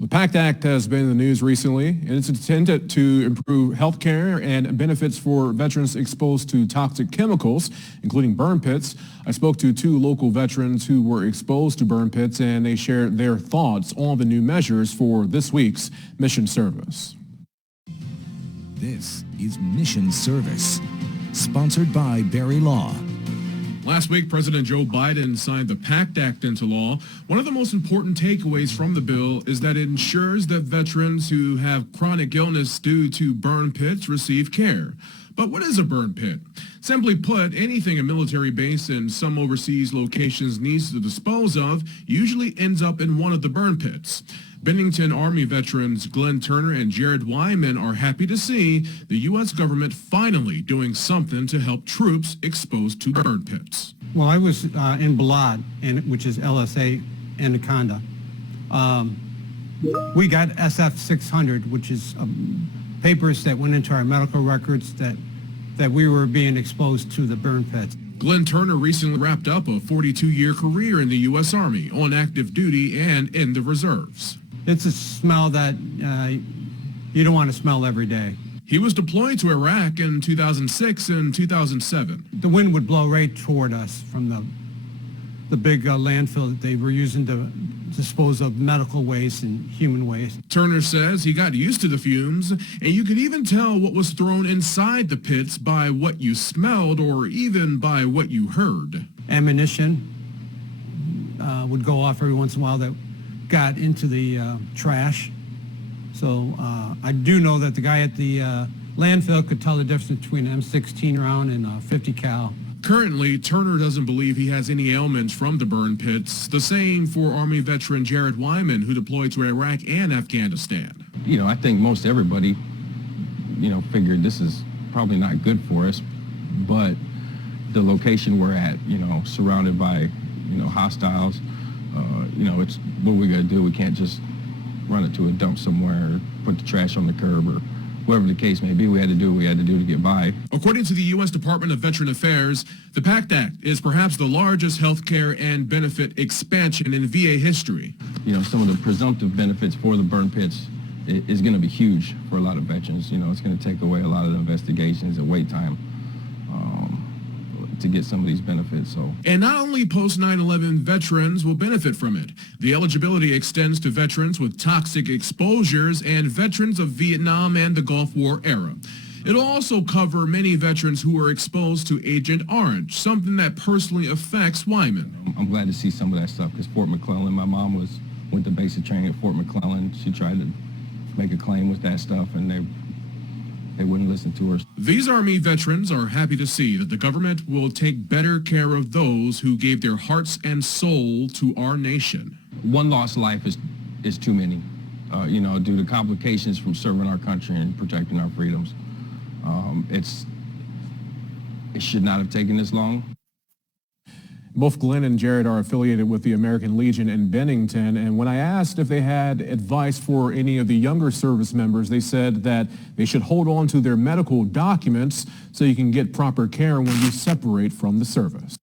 The PACT Act has been in the news recently, and it's intended to improve health care and benefits for veterans exposed to toxic chemicals, including burn pits. I spoke to two local veterans who were exposed to burn pits, and they shared their thoughts on the new measures for this week's mission service. This is Mission Service, sponsored by Berry Law. Last week, President Joe Biden signed the PACT Act into law. One of the most important takeaways from the bill is that it ensures that veterans who have chronic illness due to burn pits receive care. But what is a burn pit? Simply put, anything a military base in some overseas locations needs to dispose of usually ends up in one of the burn pits. Bennington Army veterans Glenn Turner and Jared Wyman are happy to see the U.S. government finally doing something to help troops exposed to burn pits. Well, I was in Balad, which is LSA Anaconda. We got SF-600, which is papers that went into our medical records that we were being exposed to the burn pits. Glenn Turner recently wrapped up a 42-year career in the U.S. Army on active duty and in the reserves. It's a smell that you don't want to smell every day. He was deployed to Iraq in 2006 and 2007. The wind would blow right toward us from the big landfill that they were using to dispose of medical waste and human waste. Turner says he got used to the fumes, and you could even tell what was thrown inside the pits by what you smelled or even by what you heard. Ammunition would go off every once in a while that got into the trash. So I do know that the guy at the landfill could tell the difference between an M16 round and a 50 cal. Currently, Turner doesn't believe he has any ailments from the burn pits. The same for Army veteran Jared Wyman, who deployed to Iraq and Afghanistan. I think most everybody, figured this is probably not good for us, but the location we're at, surrounded by, hostiles, it's what we got to do. We can't just run it to a dump somewhere or put the trash on the curb or whatever the case may be. We had to do what we had to do to get by. According to the U.S. Department of Veteran Affairs, the PACT Act is perhaps the largest health care and benefit expansion in VA history. Some of the presumptive benefits for the burn pits is going to be huge for a lot of veterans. It's going to take away a lot of the investigations and wait time to get some of these benefits. And not only post 9/11 veterans will benefit from it. The eligibility extends to veterans with toxic exposures and veterans of Vietnam and the Gulf War era. It'll also cover many veterans who were exposed to Agent Orange, something that personally affects Wyman. I'm glad to see some of that stuff because Fort McClellan, my mom went to basic training at Fort McClellan. She tried to make a claim with that stuff and they wouldn't listen to her. These Army veterans are happy to see that the government will take better care of those who gave their hearts and soul to our nation. One lost life is too many, due to complications from serving our country and protecting our freedoms. It should not have taken this long. Both Glenn and Jared are affiliated with the American Legion in Bennington, and when I asked if they had advice for any of the younger service members, they said that they should hold on to their medical documents so you can get proper care when you separate from the service.